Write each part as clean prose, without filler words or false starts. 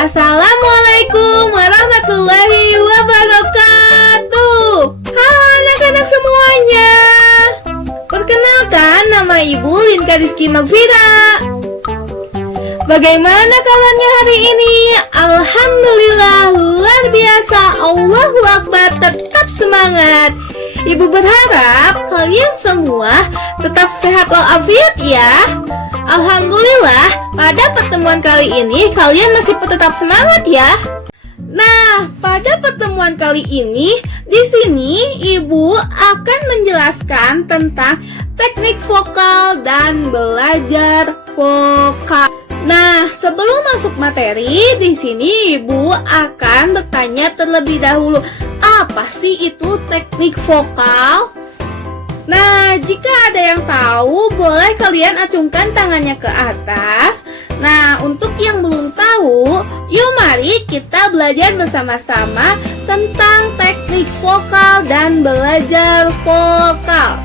Assalamualaikum warahmatullahi wabarakatuh. Halo anak-anak semuanya. Perkenalkan, nama Ibu Linka Rizky Magfira. Bagaimana kabarnya hari ini? Alhamdulillah, luar biasa. Allahu Akbar, tetap semangat. Ibu berharap kalian semua tetap sehat walafiat ya. Alhamdulillah, pada pertemuan kali ini kalian masih tetap semangat ya. Nah, pada pertemuan kali ini di sini Ibu akan menjelaskan tentang teknik vokal dan belajar vokal. Nah, sebelum masuk materi, di sini Ibu akan bertanya terlebih dahulu, apa sih itu teknik vokal? Nah, jika ada yang tahu, boleh kalian acungkan tangannya ke atas. Nah, untuk yang belum tahu, yuk mari kita belajar bersama-sama tentang teknik vokal dan belajar vokal.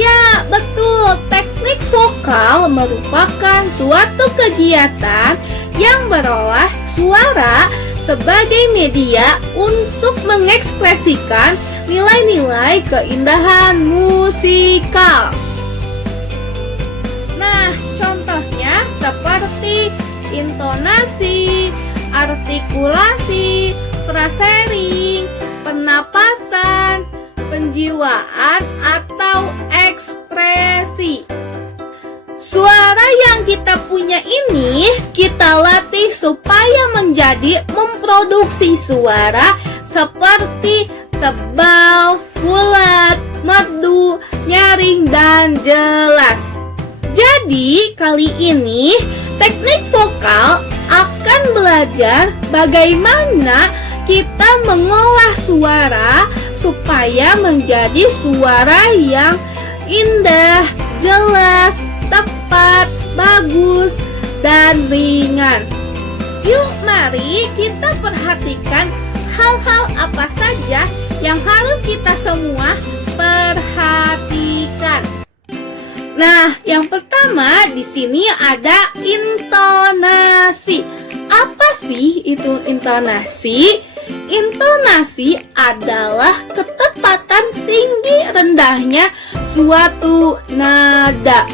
Ya, betul, teknik vokal merupakan suatu kegiatan yang berolah suara sebagai media untuk mengekspresikan nilai-nilai keindahan musikal. Nah, contohnya seperti intonasi, artikulasi, frasering, penapasan, penjiwaan, atau ekspresi. Suara yang kita punya ini kita latih supaya menjadi memproduksi suara seperti tebal, bulat, merdu, nyaring, dan jelas. Jadi, kali ini teknik vokal akan belajar bagaimana kita mengolah suara supaya menjadi suara yang indah, jelas, tepat, bagus, dan ringan. Yuk, mari kita perhatikan hal-hal apa saja yang harus kita semua perhatikan. Nah, yang pertama di sini ada intonasi. Apa sih itu intonasi? Intonasi adalah ketepatan tinggi rendahnya suatu nada.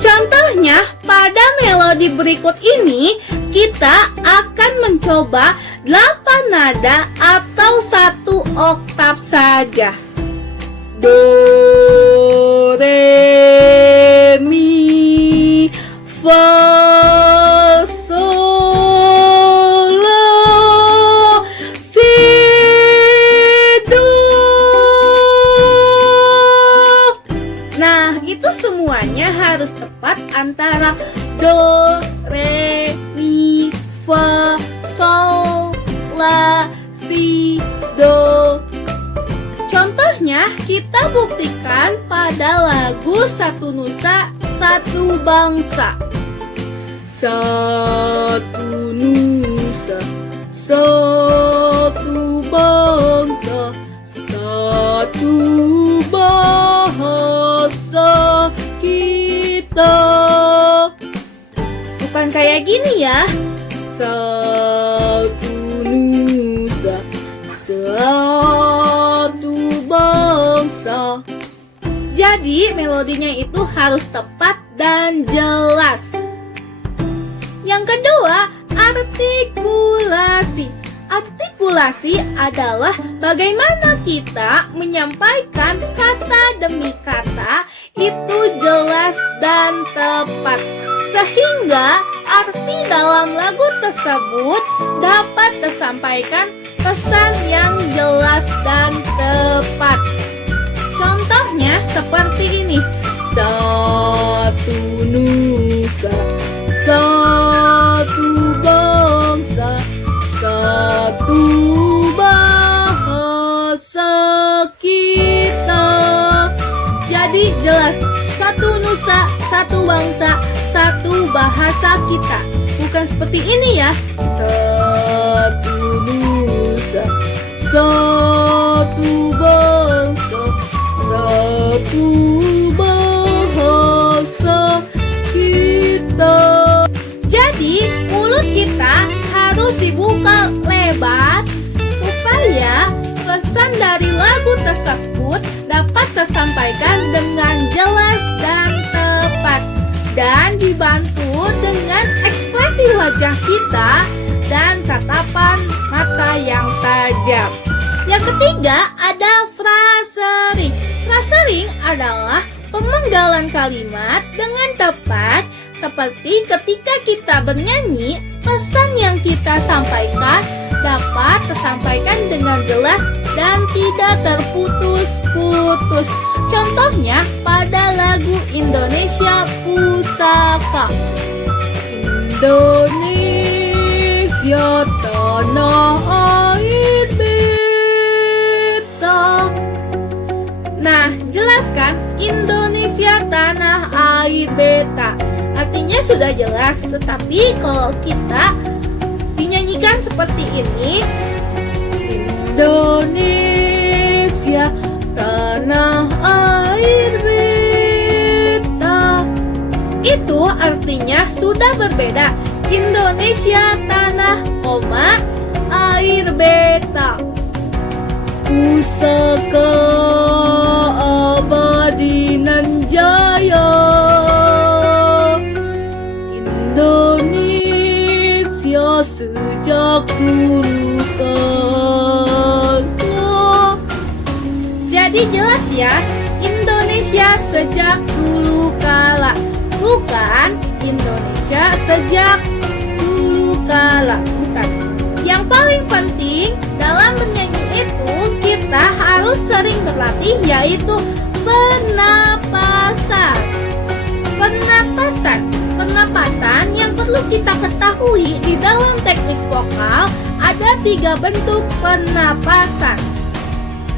Contohnya, pada melodi berikut ini kita akan mencoba 8 nada atau 1 oktav saja. Do, re, mi, fa, sol, la, si, do. Nah, itu semuanya harus tepat antara do, re, mi, fa, sol, la, si, do. Contohnya kita buktikan pada lagu Satu Nusa, Satu Bangsa. Satu nusa, satu bangsa, satu bahasa kita. Bukan kayak gini ya. Satu nusa, satu bangsa. Jadi melodinya itu harus tepat dan jelas. Yang kedua, artikulasi. Artikulasi adalah bagaimana kita menyampaikan kata demi kata itu jelas dan tepat, sehingga arti dalam lagu tersebut dapat tersampaikan pesan yang jelas dan tepat. Contohnya seperti ini. Satu nusa, satu bangsa, satu bahasa kita. Jadi jelas, satu nusa, satu bangsa, satu bahasa kita. Bukan seperti ini ya. Satu nusa, satu bangsa, satu bahasa kita. Jadi mulut kita tersebut dapat tersampaikan dengan jelas dan tepat dan dibantu dengan ekspresi wajah kita dan tatapan mata yang tajam. Yang ketiga ada frasering. Frasering adalah pemenggalan kalimat dengan tepat seperti ketika kita bernyanyi, pesan yang kita sampaikan dapat tersampaikan dengan jelas dan tidak terputus-putus. Contohnya pada lagu Indonesia Pusaka. Indonesia tanah air beta. Nah, jelaskan Indonesia tanah air beta. Artinya sudah jelas, tetapi kalau kita dinyanyikan seperti ini, Indonesia tanah air beta, itu artinya sudah berbeda. Indonesia tanah, air beta. Pusaka abadi nan jaya, Indonesia sejak dulu kala. Jadi jelas ya, Indonesia sejak dulu kala, bukan Indonesia sejak dulu kala, bukan. Yang paling penting dalam bernyanyi itu kita harus sering berlatih, yaitu pernapasan. Pernapasan yang perlu kita ketahui di dalam teknik vokal ada 3 bentuk pernapasan.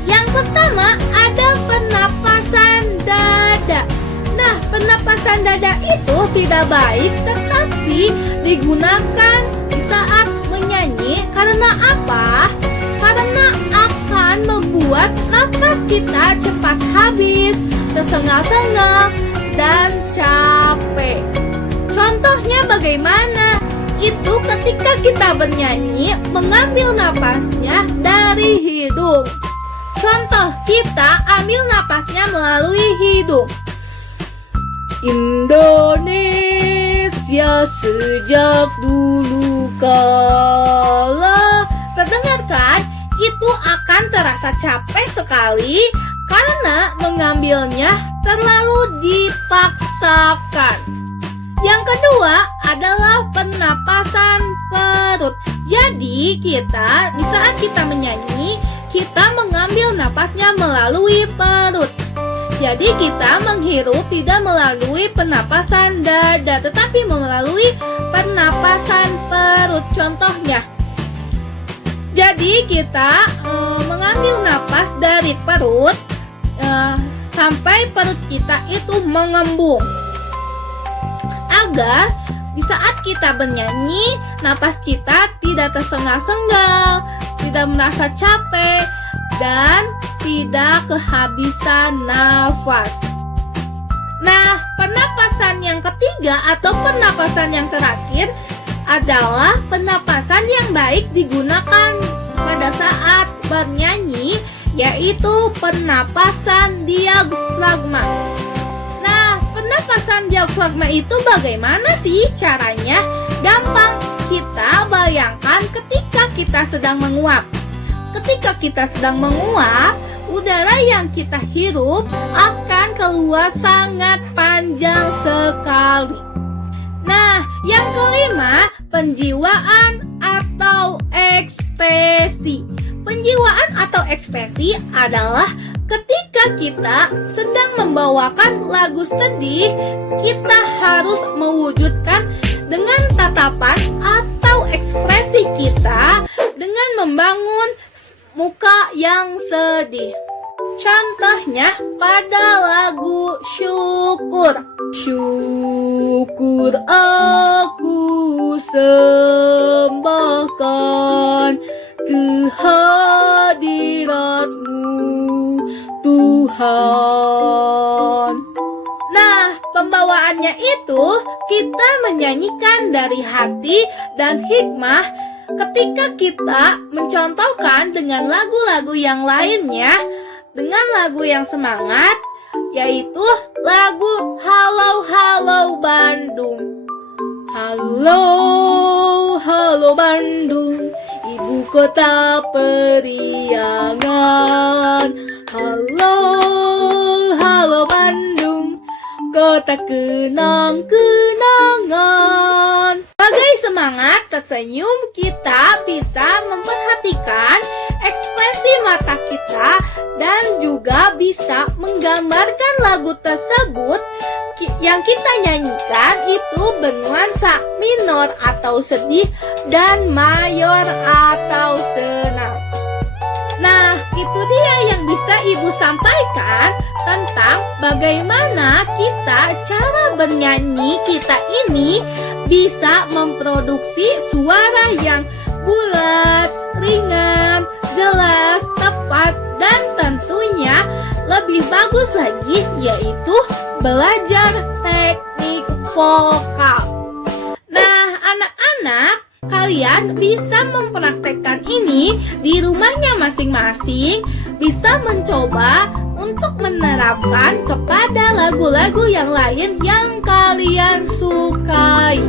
Yang pertama ada pernapasan dada. Nah, pernapasan dada itu tidak baik tetapi digunakan di saat menyanyi. Karena apa? Karena akan membuat napas kita cepat habis, tersengal-sengal, dan capek. Contohnya bagaimana? Itu ketika kita bernyanyi mengambil napasnya dari hidung. Contoh, kita ambil napasnya melalui hidung. Indonesia sejak dulu kala. Terdengarkan? Itu akan terasa capek sekali karena mengambilnya terlalu dipaksakan. Yang kedua adalah pernapasan perut. Jadi kita di saat kita menyanyi, kita mengambil napasnya melalui perut. Jadi kita menghirup tidak melalui pernapasan dada, tetapi melalui pernapasan perut. Contohnya, jadi kita mengambil napas dari perut sampai perut kita itu mengembung, agar di saat kita bernyanyi, napas kita tidak tersengal-sengal, tidak merasa capek, dan tidak kehabisan nafas. Nah, pernapasan yang ketiga atau pernapasan yang terakhir adalah pernapasan yang baik digunakan pada saat bernyanyi, yaitu pernapasan diafragma. Nah, pernapasan diafragma itu bagaimana sih caranya? Gampang, kita bayangkan ketika kita sedang menguap. Ketika kita sedang menguap, udara yang kita hirup akan keluar sangat panjang sekali. Nah, yang kelima, penjiwaan atau ekspresi. Penjiwaan atau ekspresi adalah ketika kita sedang membawakan lagu sedih, kita harus mewujudkan dengan tatapan atau ekspresi kita dengan membangun muka yang sedih. Contohnya pada lagu Syukur. Syukur aku sembahkan kehadirat-Mu, Tuhan. Nah, pembawaannya itu kita menyanyikan dari hati dan hikmah. Ketika kita mencontohkan dengan lagu-lagu yang lainnya, dengan lagu yang semangat, yaitu lagu Halo Halo Bandung. Halo, halo Bandung, ibu kota periangan. Halo, halo Bandung, kota kenang-kenangan. Sebagai semangat tersenyum, kita bisa memperhatikan ekspresi mata kita dan juga bisa menggambarkan lagu tersebut yang kita nyanyikan itu bernuansa minor atau sedih dan mayor atau senang. Nah, itu dia yang bisa Ibu sampaikan tentang bagaimana cara bernyanyi kita ini bisa memproduksi suara yang bulat, ringan, jelas, tepat, dan tentunya lebih bagus lagi, yaitu belajar teknik vokal. Nah, anak-anak, kalian bisa mempraktekkan ini di rumahnya masing-masing, bisa mencoba untuk menerapkan kepada lagu-lagu yang lain yang kalian sukai.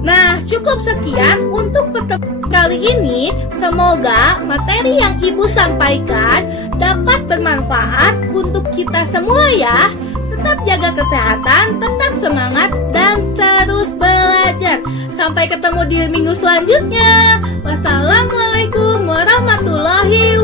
Nah, cukup sekian untuk pertemuan kali ini. Semoga materi yang Ibu sampaikan dapat bermanfaat untuk kita semua ya. Tetap jaga kesehatan, tetap semangat, dan terus belajar. Sampai ketemu di minggu selanjutnya. Wassalamualaikum warahmatullahi